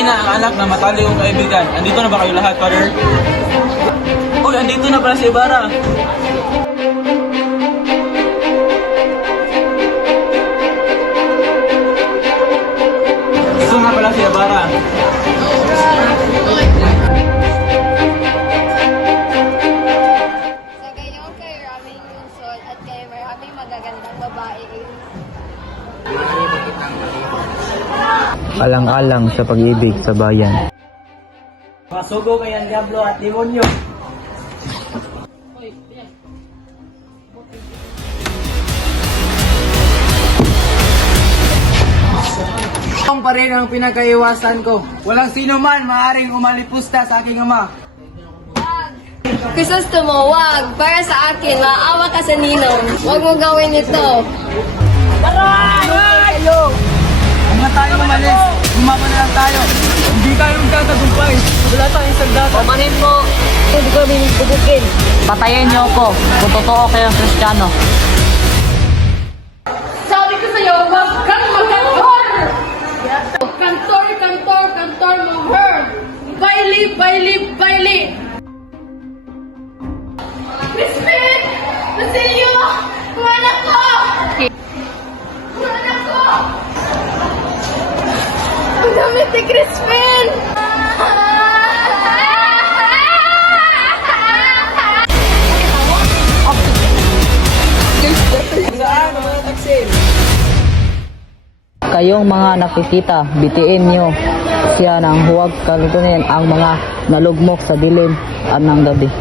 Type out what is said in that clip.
Patay na ang anak na matali kong kaibigan. Andito na ba kayo lahat, Father? Uy, andito na pala si Ibarra. Ito nga pala si Ibarra. Sa gayon kay maraming lungsod at kay maraming magagandang babae. Alang-alang sa pag-ibig sa bayan. Masugo kay ang diablo at demonyo. Ito pa rin ang pinakaiwasan ko. Walang sino man maaaring umalipusta sa aking ama. Kristosto mo, wag. Para sa akin, maawa ka sa ninong. Huwag mo gawin ito. Huwag na tayo umalis. Gumawa na lang tayo. Hindi tayo magtatagumpay. Wala tayong sandata. Pamanin mo, hindi ko binubukin. Patayin niyo ako kung totoo kayong Kristiyano. Sabi ko sa'yo, wag kang magkantor! Kantor, kantor, kantor mo, her! Baili, baili, baili! Crispin! Basilio! Kumanak ko! Kumanak ko! Ang damit ni Crispin! Saan ang mga taksil? Kayong mga nakikita, bitiin niyo siya ng huwag kalutunin ang mga nalugmok sa dilim at ng gabi.